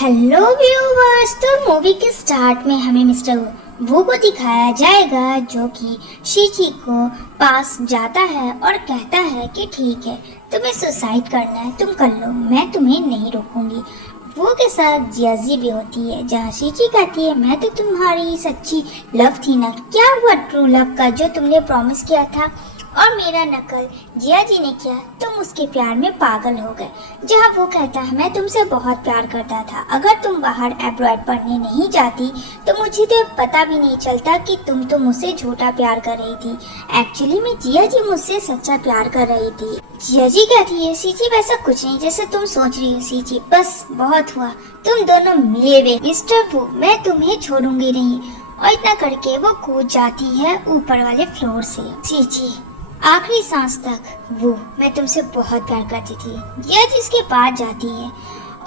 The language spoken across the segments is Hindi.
Hello viewers. तो मूवी के स्टार्ट में हमें मिस्टर वू को दिखाया जाएगा जो कि शीची को पास जाता है और कहता है कि ठीक है, तुम्हें सुसाइड करना है तुम कर लो, मैं तुम्हें नहीं रोकूंगी। वो के साथ जियाजी भी होती है जहाँ शीची कहती है मैं तो तुम्हारी सच्ची लव थी ना, क्या हुआ ट्रू लव का जो तुमने प्रॉमिस किया था और मेरा नकल जिया जी ने किया, तुम उसके प्यार में पागल हो गए। जहाँ वो कहता है मैं तुमसे बहुत प्यार करता था, अगर तुम बाहर अब्रॉड पढ़ने नहीं जाती तो मुझे तो पता भी नहीं चलता कि तुम तो मुझसे झूठा प्यार कर रही थी। एक्चुअली में जिया जी मुझसे सच्चा प्यार कर रही थी। जिया जी कहती है सीची वैसा कुछ नहीं जैसे तुम सोच रही हो सीची, बस बहुत हुआ, तुम दोनों मिले हुए। मिस्टर वो मैं तुम्हें छोड़ूंगी नहीं। और इतना करके वो कूद जाती है ऊपर वाले फ्लोर से। सीची आखिरी सांस तक वो मैं तुमसे बहुत प्यार करती थी। जिया जी उसके पास जाती है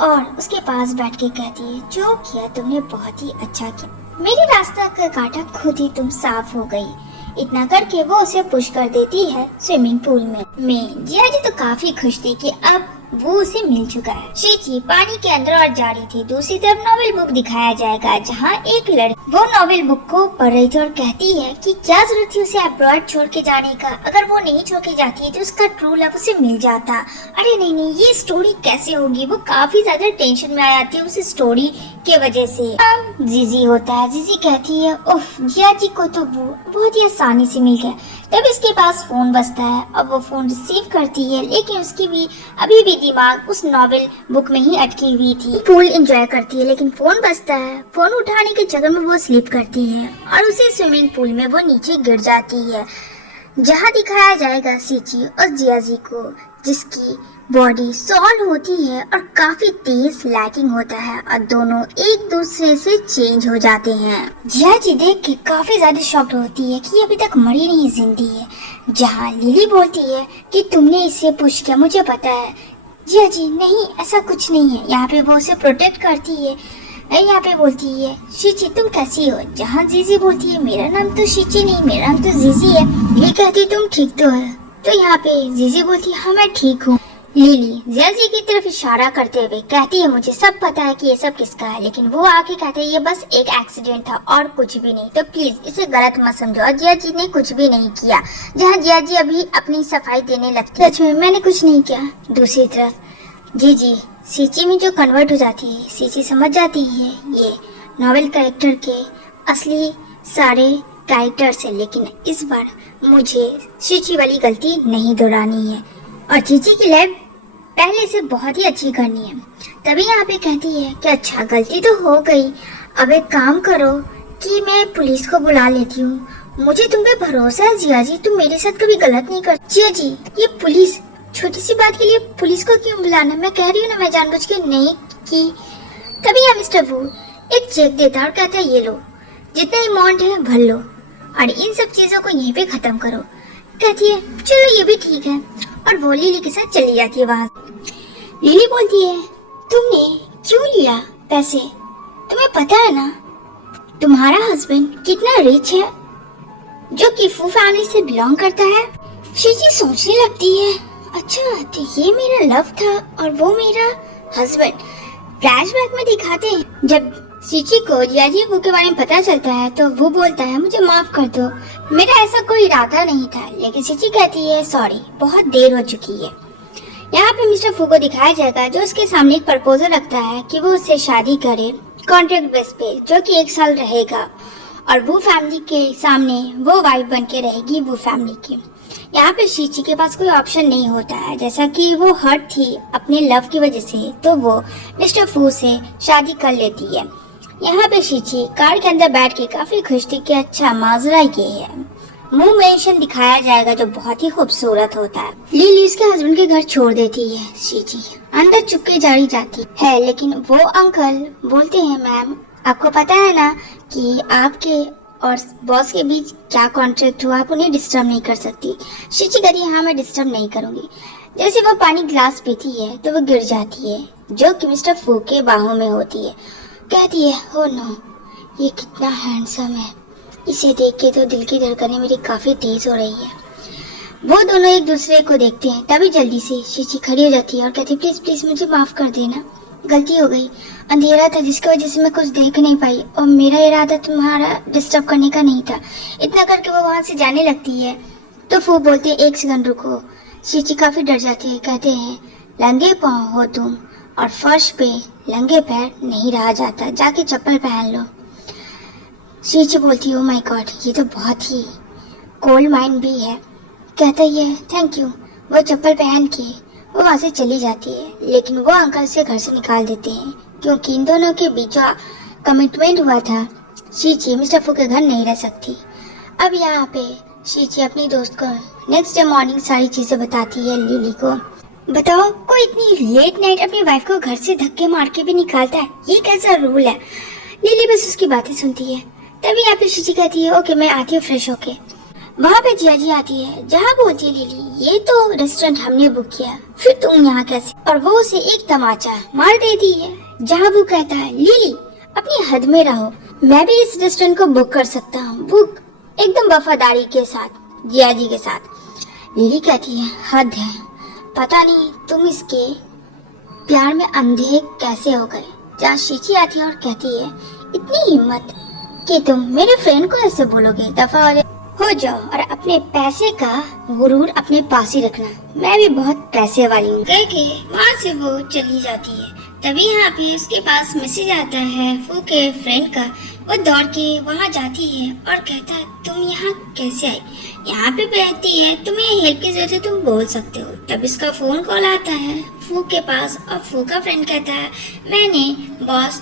और उसके पास बैठ के कहती है जो किया तुमने बहुत ही अच्छा किया, मेरे रास्ता का कांटा खुद ही तुम साफ हो गई। इतना करके वो उसे पुश कर देती है स्विमिंग पूल में। जिया जी तो काफी खुश थी कि अब वो उसे मिल चुका है। शीची पानी के अंदर और जा रही थी। दूसरी तरफ नॉवेल बुक दिखाया जाएगा जहाँ एक लड़की वो नॉवेल बुक को पढ़ रही थी और कहती है कि क्या जरूरत थी उसे अब्रॉड छोड़ के जाने का, अगर वो नहीं छोड़ के जाती तो उसका ट्रू लव उसे मिल जाता। अरे नहीं, ये स्टोरी कैसे होगी। वो काफी ज्यादा टेंशन में आ जाती है उस स्टोरी के वजह से। जीजी होता है। जीजी कहती है उफ, जिया जी को तो वो बहुत ही आसानी से मिल गया। तब इसके पास फोन बजता है। अब वो फोन रिसीव करती है लेकिन उसकी भी अभी भी दिमाग उस नॉवेल बुक में ही अटकी हुई थी। पूल एंजॉय करती है लेकिन फोन बजता है। फोन उठाने के चक्कर में वो स्लिप करती है और उसी स्विमिंग पूल में वो नीचे गिर जाती है जहाँ दिखाया जाएगा सीची और जिया जी को, जिसकी बॉडी सॉल्व होती है और काफी तेज लाइटिंग होता है और दोनों एक दूसरे से चेंज हो जाते हैं। जिया जी देख के काफी ज्यादा शॉक्ड होती है कि अभी तक मरी नहीं, जिंदी है। जहाँ लिली बोलती है कि तुमने इसे पुश किया, मुझे पता है। जिया जी नहीं, ऐसा कुछ नहीं है। यहाँ पे वो उसे प्रोटेक्ट करती है। यहाँ पे बोलती है शीची तुम कैसी हो, जहाँ जीजी बोलती है मेरा नाम तो शीची नहीं, मेरा नाम तो जीजी है। ये कहती तुम ठीक तो है, तो यहाँ पे जीजी बोलती है हाँ मैं ठीक हूँ। लिली जिया जी की तरफ इशारा करते हुए कहती है मुझे सब पता है कि ये सब किसका है, लेकिन वो आके कहते हैं ये बस एक एक्सीडेंट था और कुछ भी नहीं, तो प्लीज इसे गलत मत समझो। और जिया जी ने कुछ भी नहीं किया। जहाँ जिया जी अभी अपनी सफाई देने लगती है, सच में मैंने कुछ नहीं किया। दूसरी तरफ जी सीची में जो कन्वर्ट हो जाती है, सीची समझ जाती है ये नॉवेल कैरेक्टर के असली सारे कैरेक्टर्स है, लेकिन इस बार मुझे सीची वाली गलती नहीं दोहरानी है और चीची की लैब पहले से बहुत ही अच्छी करनी है। तभी यहाँ पे कहती है कि अच्छा गलती तो हो गई, अब एक काम करो कि मैं पुलिस को बुला लेती हूँ, मुझे तुम पे भरोसा है जिया जी, तुम मेरे साथ कभी गलत नहीं कर। जिया जी ये पुलिस, छोटी सी बात के लिए पुलिस को क्यों बुलाना, मैं कह रही हूँ ना मैं जानबूझ के नहीं की। तभी यहाँ मिस्टर वू एक चेक देता है और कहता है ये लो, जितना अमाउंट है भर लो और इन सब चीजों को यहीं पे खत्म करो। कहती है चलो ये भी ठीक है और वो लिली के साथ चली जाती है वहां। लिली बोलती है तुमने क्यों लिया पैसे, तुम्हें पता है ना तुम्हारा हस्बैंड कितना रिच है जो कि फू फैमिली से बिलोंग करता है। शीची सोचने लगती है अच्छा तो ये मेरा लव था और वो मेरा हस्बैंड। फ्लैशबैक में दिखाते हैं जब शीची को जिया जी वो के बारे में पता चलता है तो वो बोलता है मुझे माफ कर दो, मेरा ऐसा कोई इरादा नहीं था। लेकिन शीची कहती है सॉरी बहुत देर हो चुकी है। यहाँ पे मिस्टर फू को दिखाया जाएगा जो उसके सामने एक प्रपोजल रखता है कि वो उससे शादी करे कॉन्ट्रैक्ट बेस पे, जो कि 1 साल रहेगा और वो फैमिली के सामने वो वाइफ बन के रहेगी वो फैमिली की। यहाँ पे शीची के पास कोई ऑप्शन नहीं होता है, जैसा कि वो हर्ट थी अपने लव की वजह से तो वो मिस्टर फू से शादी कर लेती है। यहाँ पे शीची कार के अंदर बैठ के काफी खुश थी कि अच्छा माजरा ये है। मूव मेंशन दिखाया जाएगा जो बहुत ही खूबसूरत होता है। लिली उसके हस्बैंड के घर छोड़ देती है। शीची अंदर चुपके जारी जाती है लेकिन वो अंकल बोलते हैं मैम आपको पता है ना कि आपके और बॉस के बीच क्या कॉन्ट्रैक्ट हुआ, आप उन्हें डिस्टर्ब नहीं कर सकती। शीची कहती है हाँ मैं डिस्टर्ब नहीं करूंगी। जैसे वो पानी ग्लास पीती है तो वो गिर जाती है जो कि मिस्टर फू के बाहों में होती है। कहती है हो नो ये कितना हैंडसम है, इसे देख के तो दिल की धड़कनें मेरी काफी तेज हो रही है। वो दोनों एक दूसरे को देखते हैं तभी जल्दी से शीची खड़ी हो जाती है और कहती है प्लीज प्लीज मुझे माफ कर देना। गलती हो गई, अंधेरा था जिसकी वजह से मैं कुछ देख नहीं पाई और मेरा इरादा तुम्हारा डिस्टर्ब करने का नहीं था। इतना करके वो वहाँ से जाने लगती है तो फू बोलते हैं 1 सेकंड रुको। शीची काफ़ी डर जाती है, कहते हैं नंगे पाँव हो तुम और फर्श पे नंगे पैर नहीं रहा जाता, जाके चप्पल पहन लो। शीची बोलती है ओ माय गॉड, ये तो बहुत ही कोल्ड माइंड भी है। कहता है थैंक यू। वो चप्पल पहन के वो वहाँ से चली जाती है, लेकिन वो अंकल से घर से निकाल देते हैं क्योंकि इन दोनों के बीच कमिटमेंट हुआ था। शीची मिस्टर फू के घर नहीं रह सकती। अब यहाँ पे शीची अपनी दोस्त को नेक्स्ट डे मॉर्निंग सारी चीज़ें बताती है लिली को। बताओ कोई इतनी लेट नाइट अपनी वाइफ को घर से धक्के मार के भी निकालता है, ये कैसा रूल है। लिली बस उसकी बातें सुनती है। तभी यहाँ पे शीची कहती है ओके मैं आती हूँ फ्रेश होके। वहाँ पे जिया जी आती है, जहाँ बोलती है लिली ये तो रेस्टोरेंट हमने बुक किया, फिर तुम यहाँ कैसे। और वो उसे एक तमाचा मार देती है, जहाँ वो कहता है लिली अपनी हद में रहो, मैं भी इस रेस्टोरेंट को बुक कर सकता हूँ, बुक एकदम वफादारी के साथ जिया जी के साथ। लिली कहती है हद है, पता नहीं तुम इसके प्यार में अंधे कैसे हो गए। जहाँ शीची आती है और कहती है इतनी हिम्मत कि तुम मेरे फ्रेंड को ऐसे बोलोगे, दफा हो जाओ और अपने पैसे का गुरूर अपने पास ही रखना, मैं भी बहुत पैसे वाली हूँ। कह के वहाँ से वो चली जाती है। तभी यहाँ पे उसके पास मैसेज आता है फू के फ्रेंड का। वो दौड़ के वहाँ जाती है और कहता है तुम यहाँ कैसे आई। यहाँ पे कहती है तुम्हें हेल्प की जरूरत है, तुम बोल सकते हो। तब इसका फोन कॉल आता है फू के पास और फू का फ्रेंड कहता है मैंने बॉस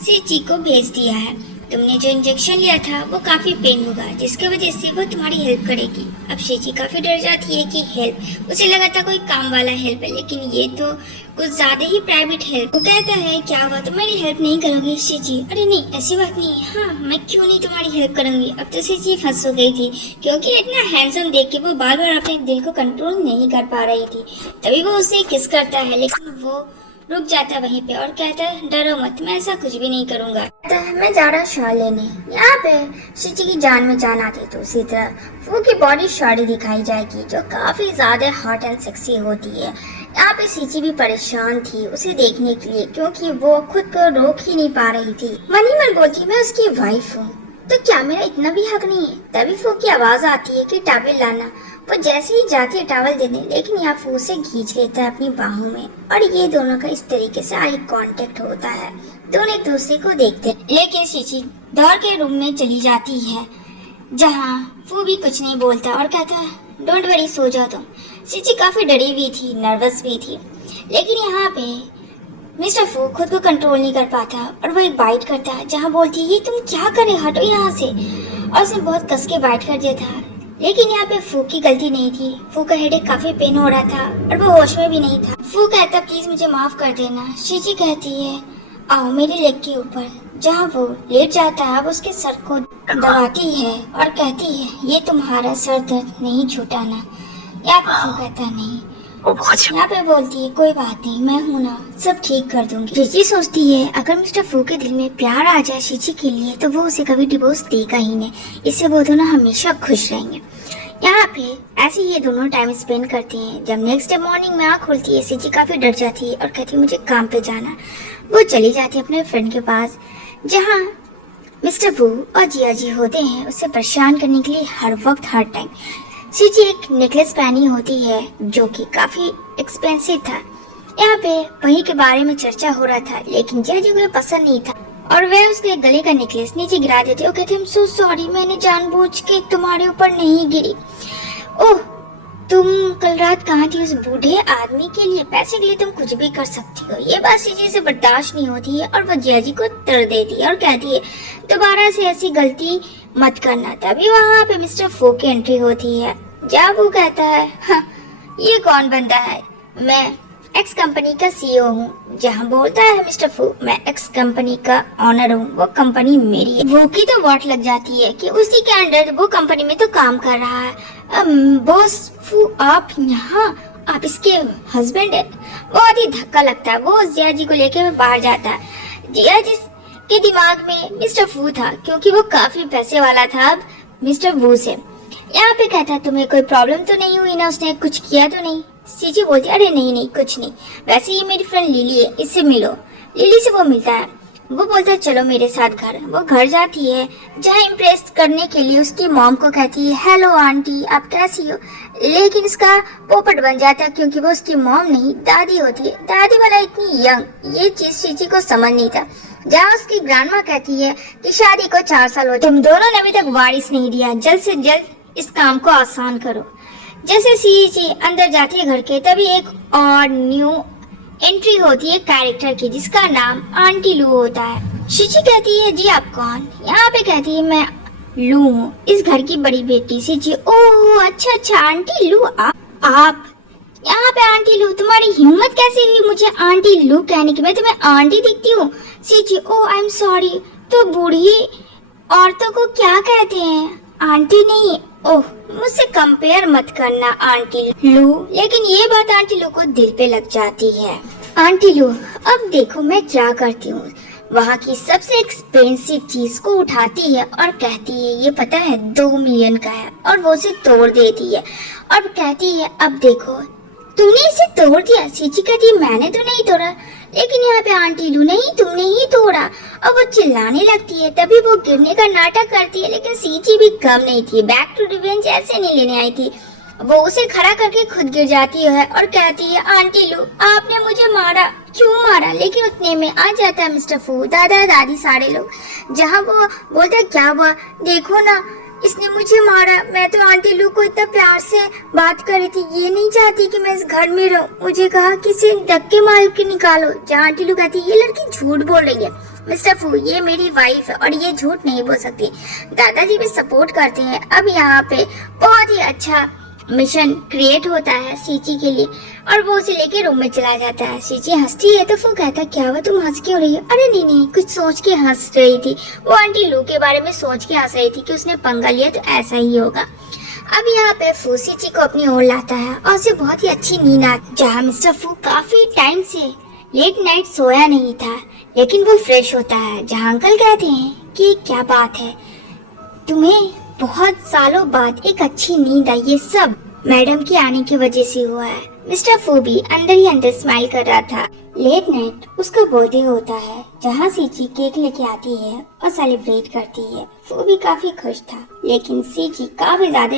से ची को भेज दिया है, तुमने जो इंजेक्शन लिया था वो काफी पेन होगा, जिसके वजह से वो तुम्हारी हेल्प करेगी। अब शीची काफी डर जाती है कि हेल्प, उसे लगा था कोई काम वाला हेल्प है, लेकिन ये तो कुछ ज्यादा ही प्राइवेट हेल्प। वो कहता है क्या हुआ तुम मेरी हेल्प नहीं करोगी। शीची अरे नहीं ऐसी बात नहीं, हाँ मैं क्यों नहीं तुम्हारी हेल्प करूंगी। अब तो शीची फंस हो गई थी क्योंकि इतना हैंडसम देख के वो बार बार अपने दिल को कंट्रोल नहीं कर पा रही थी। तभी वो उसे किस करता है, लेकिन वो रुक जाता है वहीं पे और कहता है डरो मत, मैं ऐसा कुछ भी नहीं करूंगा। मैं जा रहा शॉल लेने। यहाँ पे शीची की जान में जान आती तो उसी तरह फू की बॉडी शॉडी दिखाई जाएगी जो काफी ज्यादा हॉट एंड सेक्सी होती है। यहाँ पे शीची भी परेशान थी उसे देखने के लिए क्योंकि वो खुद को रोक ही नहीं पा रही थी। मन ही मन बोलती मैं उसकी वाइफ हूँ तो क्या मेरा इतना भी हक नहीं है। तभी फू की आवाज आती है कि टॉवल लाना। वो जैसे ही जाती है टॉवल देने, लेकिन यहाँ फू से खींच लेता है अपनी बाहों में और ये दोनों का इस तरीके से आई कांटेक्ट होता है। दोनों एक दूसरे को देखते हैं, लेकिन शीची दौड़ के रूम में चली जाती है जहाँ फू भी कुछ नहीं बोलता और कहता है डोंट वरी सो जाओ तुम। शीची काफी डरी हुई थी, नर्वस भी थी, लेकिन यहाँ पे मिस्टर फू खुद को कंट्रोल नहीं कर पाता और वो एक बाइट करता है जहाँ बोलती है ये तुम क्या करे, हटो यहाँ से। और उसने बहुत कस के बाइट कर दिया था, लेकिन यहाँ पे फू की गलती नहीं थी। फू का हेडेक काफी पेन हो रहा था और वो होश में भी नहीं था। फू कहता प्लीज मुझे माफ कर देना। शीची कहती है आओ मेरे लेग के ऊपर। जहाँ वो लेट जाता है वो उसके सर को दबाती है और कहती है ये तुम्हारा सर दर्द नहीं छूटा ना। यहाँ पे फू कहता नहीं। यहाँ पे बोलती है कोई बात नहीं, मैं हूँ ना, सब ठीक कर दूंगी। शीची सोचती है अगर मिस्टर फू के दिल में प्यार आ जाए शीची के लिए तो वो उसे कभी डिवोर्स देगा ही नहीं, इससे वो दोनों हमेशा खुश रहेंगे। यहाँ पे ऐसे ये दोनों टाइम स्पेंड करते हैं। जब नेक्स्ट डे मॉर्निंग में आँख खुलती है शीची काफी डर जाती है और कहती है मुझे काम पे जाना। वो चली जाती है अपने फ्रेंड के पास जहाँ मिस्टर फू और जिया जी होते हैं उसे परेशान करने के लिए हर वक्त हर टाइम। शीची एक नेकलेस पहनी होती है जो कि काफी एक्सपेंसिव था। यहाँ पे वही के बारे में चर्चा हो रहा था, लेकिन जिया जी को पसंद नहीं था और वह उसके गले का नेकलेस नीचे गिरा देती और कहते सो सॉरी, मैंने जानबूझ के तुम्हारे ऊपर नहीं गिरी। ओह तुम कल रात कहाँ थी उस बूढ़े आदमी के लिए, पैसे के लिए तुम कुछ भी कर सकती हो। ये बात शीची से बर्दाश्त नहीं होती है और वो जिया जी को तर देती है और कहती है दोबारा से ऐसी गलती मत करना। तभी वहाँ पे मिस्टर फू की एंट्री होती है जब वो कहता है हाँ, ये कौन बंदा है, मैं एक्स कंपनी का सीईओ हूँ। जहाँ बोलता है मिस्टर फू मैं एक्स कंपनी का ऑनर हूँ, वो कंपनी मेरी है। वो की तो वाट लग जाती है कि उसी के अंडर वो कंपनी में तो काम कर रहा है। बॉस फू आप यहाँ, आप इसके हस्बैंड है। बहुत ही धक्का लगता है। वो जिया जी को लेके बाहर जाता है। जिया जी के दिमाग में मिस्टर फू था क्योंकि वो काफी पैसे वाला था अब मिस्टर वू से। यहाँ पे कहता है तुम्हें कोई प्रॉब्लम तो नहीं हुई ना, उसने कुछ किया तो नहीं। सीची बोलती है, अरे नहीं नहीं कुछ नहीं, वैसे ये मेरी फ्रेंड लिली है, इससे मिलो। लिली से वो मिलता है, वो बोलता है चलो मेरे साथ घर। वो घर जाती है, जहाँ इम्प्रेस करने के लिए उसकी मॉम को कहती है हेलो आंटी आप कैसी हो, लेकिन उसका पोपट बन जाता है क्योंकि वो उसकी मॉम नहीं दादी होती है। दादी वाला इतनी यंग, ये चीज सीची को समझ नहीं था। जहाँ उसकी ग्रैंडमा कहती है कि शादी को 4 साल हो, तुम दोनों ने अभी तक वारिस नहीं दिया, जल्द से जल्द इस काम को आसान करो। जैसे सीची अंदर जाती है घर के, तभी एक और न्यू एंट्री होती है कैरेक्टर की, जिसका नाम आंटी लू होता है। सीची कहती है जी आप कौन? यहाँ पे कहती है मैं लू हूँ, इस घर की बड़ी बेटी। सीची ओह अच्छा आंटी लू आप यहाँ पे आंटी लू, तुम्हारी हिम्मत कैसे हुई मुझे आंटी लू कहने की? मैं तुम्हें आंटी दिखती हूँ? सीची ओह आई एम सॉरी, तो बूढ़ी औरतों को क्या कहते हैं? आंटी नहीं। ओह मुझसे कंपेयर मत करना आंटी लू। लेकिन ये बात आंटी लू को दिल पे लग जाती है। आंटी लू अब देखो मैं क्या करती हूँ, वहाँ की सबसे एक्सपेंसिव चीज को उठाती है और कहती है ये पता है 2 मिलियन का है, और वो उसे तोड़ देती है और कहती है अब देखो तुमने इसे तोड़ दिया। सीची कहती है मैंने तो नहीं तोड़ा। लेकिन यहाँ पे आंटी लू नहीं तुमने ही तोड़ा, और वो चिल्लाने लगती है। तभी वो गिरने का नाटक करती है, लेकिन सीची भी कम नहीं थी, बैक टू रिवेंज ऐसे नहीं लेने आई थी। वो उसे खड़ा करके खुद गिर जाती है और कहती है आंटी लू आपने मुझे मारा, क्यों मारा? लेकिन उतने में आ जाता है मिस्टर फू, दादा दादी सारे लोग, जहाँ वो बोलता है क्या हुआ, देखो ना इसने मुझे मारा, मैं तो आंटी लू को इतना प्यार से बात कर रही थी, ये नहीं चाहती कि मैं इस घर में रहूं, मुझे कहा किसी धक्के मार के निकालो। जहाँ आंटी लू कहती है ये लड़की झूठ बोल रही है मिस्टर फू, ये मेरी वाइफ है और ये झूठ नहीं बोल सकती। दादाजी भी सपोर्ट करते हैं। अब यहाँ पे बहुत ही अच्छा मिशन क्रिएट होता है सीची के लिए, और वो उसे लेके रूम में चला जाता है। सीची हंसती है तो वो कहता है क्या हुआ तुम हंस क्यों रही हो? अरे नहीं नहीं कुछ सोच के हंस रही थी, वो आंटी लू के बारे में सोच के हंस रही थी कि उसने पंगा लिया तो ऐसा ही होगा। अब यहाँ पे फू सीची को अपनी ओर लाता है और उसे बहुत ही अच्छी नींद आती, जहाँ मिस्टर फू काफी टाइम से लेट नाइट सोया नहीं था, लेकिन वो फ्रेश होता है। जहाँ अंकल कहते हैं कि क्या बात है तुम्हें बहुत सालों बाद एक अच्छी नींद आई, ये सब मैडम के आने की वजह से हुआ है। मिस्टर फू भी अंदर ही अंदर स्माइल कर रहा था। लेट नाइट उसका बर्थडे होता है, जहाँ सीची केक लेके आती है और सेलिब्रेट करती है। फू भी काफी खुश था, लेकिन सीची काफी ज्यादा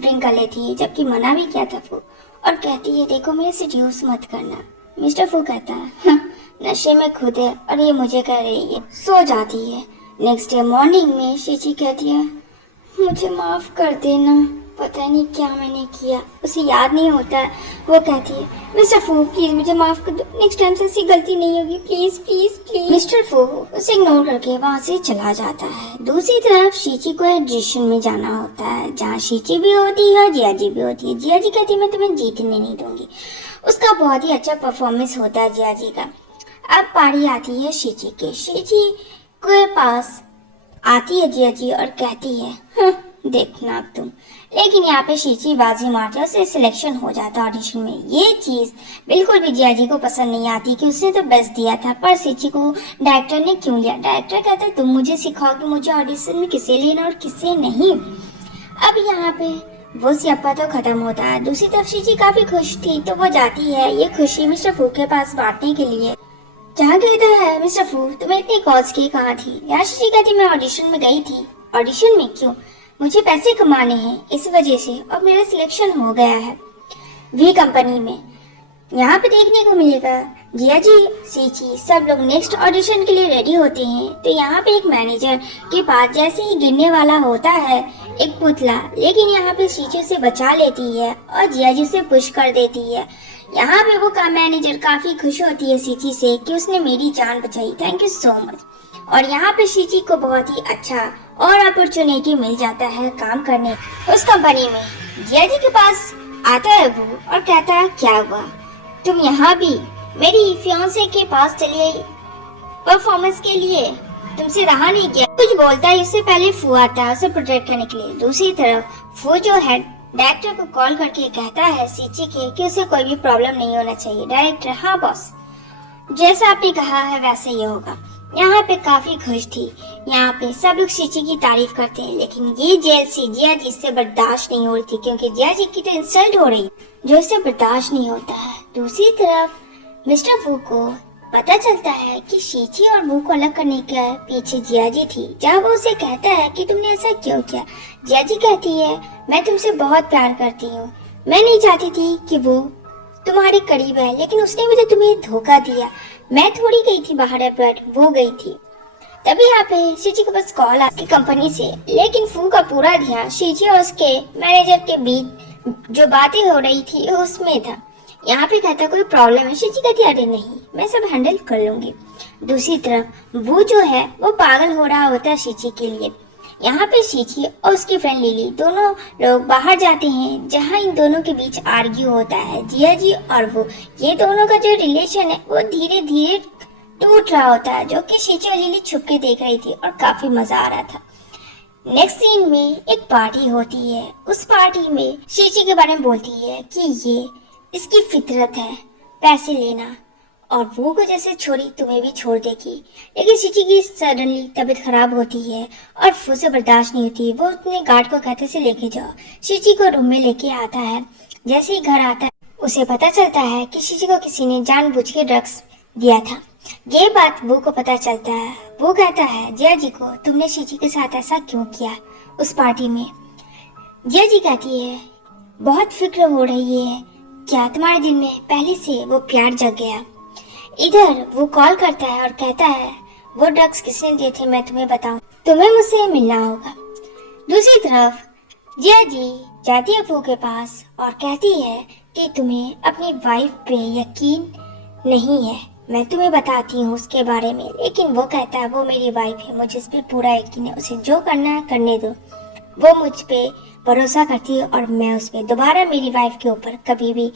ड्रिंक कर लेती है, जबकि मना भी किया था फू, और कहती है देखो मेरे से ड्यूस मत करना। मिस्टर फू कहता है नशे में खुद है और ये मुझे कह रही है। सो जाती है। नेक्स्ट डे मॉर्निंग में सीची कहती है मुझे माफ कर देना, पता नहीं क्या मैंने किया, उसे याद नहीं होता है। वो कहती है मिस्टर फू प्लीज मुझे माफ कर दो, नेक्स्ट टाइम से ऐसी गलती नहीं होगी, प्लीज प्लीज प्लीज। मिस्टर फू उसे इग्नोर करके वहाँ से चला जाता है। दूसरी तरफ शीची को ऑडिशन में जाना होता है, जहाँ शीची भी होती है और जिया जी भी होती है। जिया जी कहती है मैं तुम्हें जीतने नहीं दूंगी। उसका बहुत ही अच्छा परफॉर्मेंस होता है जिया जी का। अब पारी आती है शीची के। शीची के पास आती है जिया जी और कहती है देखना अब तुम। लेकिन यहाँ पे शीची बाजी मारते है, उसे सिलेक्शन हो जाता है ऑडिशन में। ये चीज बिल्कुल भी जिया जी को पसंद नहीं आती कि उसने तो बेस्ट दिया था, पर शीची को डायरेक्टर ने क्यों लिया। डायरेक्टर कहता है तुम मुझे सिखाओ कि मुझे ऑडिशन में किसे लेना और किसे नहीं। अब यहाँ पे वो सियापा तो खत्म होता है। दूसरी तरफ शीची काफी खुश थी, तो वो जाती है ये खुशी मिस्टर फू के पास बांटने के लिए, जहाँ कहता है मिस्टर फू तुम्हें इतनी कॉज की कहाँ थी। यहाँ शीची कहती मैं ऑडिशन में गई थी। ऑडिशन में क्यों? मुझे पैसे कमाने हैं इस वजह से, और मेरा सिलेक्शन हो गया है वी कंपनी में। यहाँ पे देखने को मिलेगा जिया जी सीची सब लोग नेक्स्ट ऑडिशन के लिए रेडी होते हैं। तो यहाँ पे एक मैनेजर के पास जैसे ही गिरने वाला होता है एक पुतला, लेकिन यहाँ पे सीची उसे बचा लेती है और जिया जी उसे पुश कर देती है। यहाँ पे वो मैनेजर काफी खुश होती है सीची से कि उसने मेरी जान बचाई, थैंक यू सो मच। और यहाँ पे शीची को बहुत ही अच्छा और अपॉर्चुनिटी मिल जाता है काम करने उस कंपनी में। जिया जी के पास आता है वो और कहता है क्या हुआ तुम यहाँ भी मेरी फियांसे के पास चली आई परफॉर्मेंस के लिए, तुमसे रहा नहीं गया। कुछ बोलता है इससे पहले फू आता है उसे प्रोटेक्ट करने के लिए। दूसरी तरफ फू जो है डायरेक्टर को कॉल करके कहता है सीची के कि उसे कोई भी प्रॉब्लम नहीं होना चाहिए। डायरेक्टर हाँ बॉस। जैसा आपने कहा है वैसे ही होगा। यहाँ पे काफी खुश थी। यहाँ पे सब लोग शीची की तारीफ करते हैं, लेकिन ये जेलसी जिया जी से बर्दाश्त नहीं हो रही थी, क्योंकि जिया जी की तो इंसल्ट हो रही जो इससे बर्दाश्त नहीं होता है। दूसरी तरफ मिस्टर फू को पता चलता है कि शीची और वू को अलग करने के पीछे जिया जी थी। जहाँ वो उसे कहता है कि तुमने ऐसा क्यों किया। जिया जी कहती है मैं तुमसे बहुत प्यार करती हूँ, मैं नहीं चाहती थी कि वो तुम्हारे करीब है, लेकिन उसने भी तो तुम्हें धोखा दिया। मैं थोड़ी गई थी बाहर अब्रॉड, वो गई थी। तभी यहाँ पे शीची के पास कॉल आती कंपनी से, लेकिन फू का पूरा ध्यान शीची और उसके मैनेजर के बीच जो बातें हो रही थी उसमें था। यहाँ पे कहता कोई प्रॉब्लम है, शीची कहती अरे नहीं मैं सब हैंडल कर लूंगी। दूसरी तरफ वो जो है वो पागल हो रहा होता है शीची के लिए। यहाँ पे शीची और उसकी फ्रेंड लिली दोनों लोग बाहर जाते हैं, जहाँ इन दोनों के बीच आर्ग्यू होता है। जिया जी और वो ये दोनों का जो रिलेशन है वो धीरे धीरे टूट रहा होता है, जो कि शीची और लिली छुप के देख रही थी और काफी मजा आ रहा था। नेक्स्ट सीन में एक पार्टी होती है। उस पार्टी में शीची के बारे में बोलती है कि ये इसकी फितरत है पैसे लेना, और वो को जैसे छोड़ी तुम्हें भी छोड़ देगी। लेकिन शीची की सडनली तबीयत खराब होती है और फू से बर्दाश्त नहीं होती। वो अपने गार्ड को कहते से लेके जाओ। शीची को रूम में लेके आता है। जैसे ही घर आता है उसे पता चलता है कि शीची को किसी ने जानबूझ के ड्रग्स दिया था। ये बात वो को पता चलता है। वो कहता है जिया जी को तुमने शीची के साथ ऐसा क्यों किया उस पार्टी में। जिया जी कहती है बहुत फिक्र हो रही है, क्या तुम्हारे दिल में पहले से वो प्यार जग गया। इधर वो कॉल करता है और कहता है वो ड्रग्स किसने दिए थे मैं तुम्हें बताऊं, तुम्हें मुझसे मिलना होगा। दूसरी तरफ जिया जी जाती है फू के पास और कहती है कि तुम्हें अपनी वाइफ पे यकीन नहीं है, मैं तुम्हें बताती हूँ उसके बारे में। लेकिन वो कहता है वो मेरी वाइफ है, मुझे उस पर पूरा यकीन है, उसे जो करना है करने दो। वो मुझ पे भरोसा करती है और मैं उस पर दोबारा मेरी वाइफ के ऊपर कभी भी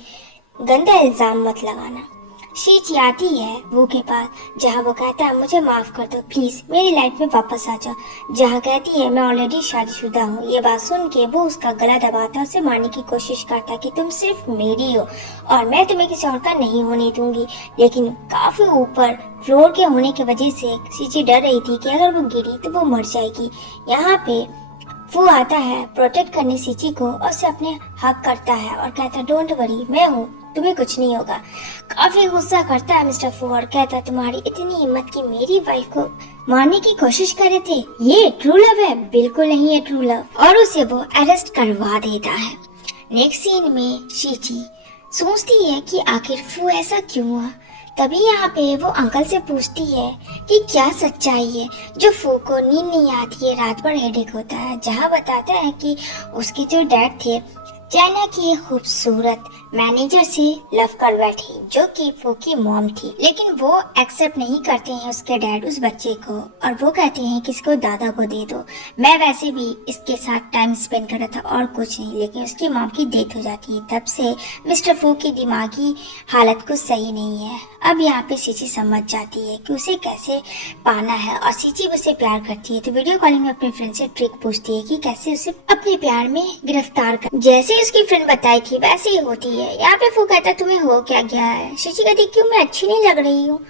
गंदा इल्जाम मत लगाना। शीची आती है वो के पास, जहाँ वो कहता है मुझे माफ कर दो प्लीज, मेरी लाइफ में वापस आ जाओ। जहाँ कहती है मैं ऑलरेडी शादीशुदा हूँ। ये बात सुन के वो उसका गला दबाता है, उसे मारने की कोशिश करता है कि तुम सिर्फ मेरी हो और मैं तुम्हें किसी और का नहीं होने दूंगी। लेकिन काफी ऊपर फ्लोर के होने की वजह से शीची डर रही थी कि अगर वो गिरी तो वो मर जाएगी। यहाँ पे फू आता है प्रोटेक्ट करने शीची को और उसे अपने हक करता है और कहता है डोंट वरी मैं हूँ, तुम्हें कुछ नहीं होगा। काफी गुस्सा करता है मिस्टर फू और कहता है तुम्हारी इतनी हिम्मत कि मेरी वाइफ को मारने की कोशिश कर रहे थे, ये ट्रू लव है? बिल्कुल नहीं है ट्रू लव। और उसे वो अरेस्ट करवा देता है। नेक्स्ट सीन में शीची सोचती है कि आखिर फू ऐसा क्यों हुआ। तभी यहाँ पे वो अंकल से पूछती है कि क्या सच्चाई है जो फू को नींद नहीं आती है, रात भर हेडेक होता है। जहाँ बताता है कि उसके जो डैड थे चाइना की खूबसूरत मैनेजर से लव कर बैठी, जो कि फू की मॉम थी। लेकिन वो एक्सेप्ट नहीं करते हैं उसके डैड उस बच्चे को, और वो कहते हैं कि इसको दादा को दे दो। मैं वैसे भी इसके साथ टाइम स्पेंड कर रहा था और कुछ नहीं। लेकिन उसकी मॉम की डेथ हो जाती है। तब से मिस्टर फू की दिमागी हालत कुछ सही नहीं है। अब यहाँ पे शीची समझ जाती है कि उसे कैसे पाना है और शीची उसे प्यार करती है। तो वीडियो कॉलिंग में अपने फ्रेंड से ट्रिक पूछती है कि कैसे उसे अपने प्यार में गिरफ्तार कर। जैसे उसकी फ्रेंड बताई थी वैसे ही होती है। यहाँ पे फू कहता तुम्हें हो क्या गया है। शीची कहती क्यों, मैं अच्छी नहीं लग रही हूँ।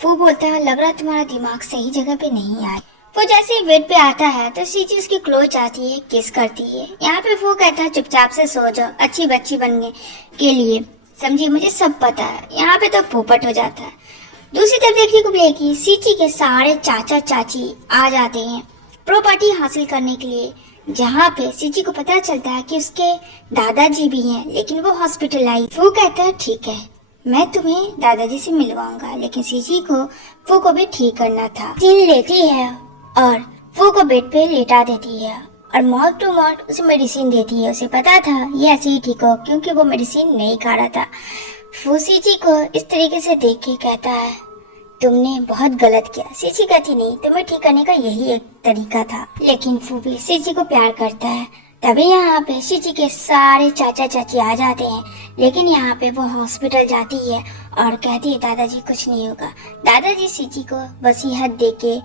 फू बोलता है लग रहा तुम्हारा दिमाग सही जगह पे नहीं आया। वो जैसे ही बेड पे आता है तो शीची उसकी क्लोज आती है, किस करती है। यहाँ पे फू कहता है चुपचाप से सो जाओ, अच्छी बच्ची बनने के लिए समझी, मुझे सब पता है। यहाँ पे तो पोपट हो जाता है। दूसरी तरफ देखने को मिलेगी शीची के सारे चाचा चाची आ जाते हैं प्रॉपर्टी हासिल करने के लिए। जहाँ पे शीची को पता चलता है कि उसके दादाजी भी हैं, लेकिन वो हॉस्पिटलाइज। वो कहता है ठीक है मैं तुम्हें दादाजी से मिलवाऊंगा, लेकिन शीची को फू को भी ठीक करना था। सीन लेती है और फू को बेड पे लेटा देती है और माउथ टू माउथ उसे मेडिसिन देती है। उसे पता था ये ऐसे ही ठीक हो क्योंकि वो मेडिसिन नहीं खा रहा था। फू शीची को इस तरीके से देख के कहता है तुमने बहुत गलत किया। शीची कहती नहीं, तुम्हें ठीक करने का यही एक तरीका था। लेकिन फू भी शीची को प्यार करता है। तभी यहाँ पे शीची के सारे चाचा चाची आ जाते हैं, लेकिन यहाँ पे वो हॉस्पिटल जाती है और कहती है दादाजी कुछ नहीं होगा। दादाजी शीची को वसीयत दे के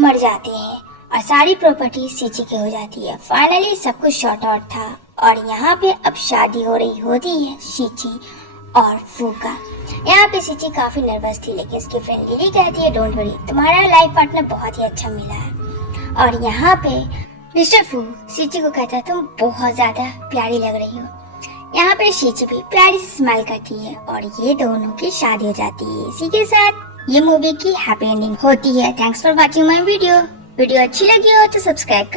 मर जाते हैं और सारी प्रॉपर्टी शीची की हो जाती है। फाइनली सब कुछ शॉर्ट आउट था और यहाँ पे अब शादी हो रही होती है शीची और फू का। यहाँ पे सीची काफी नर्वस थी, लेकिन उसकी फ्रेंड लिली कहती है डोंट वरी, तुम्हारा लाइफ पार्टनर बहुत ही अच्छा मिला है। और यहाँ पे मिस्टर फू सीची को कहता है तुम बहुत ज्यादा प्यारी लग रही हो। यहाँ पे सीची भी प्यारी से स्माइल करती है और ये दोनों की शादी हो जाती है। इसी के साथ ये मूवी की हैप्पी एंडिंग होती है। Thanks for watching my video अच्छी लगी हो तो सब्सक्राइब कर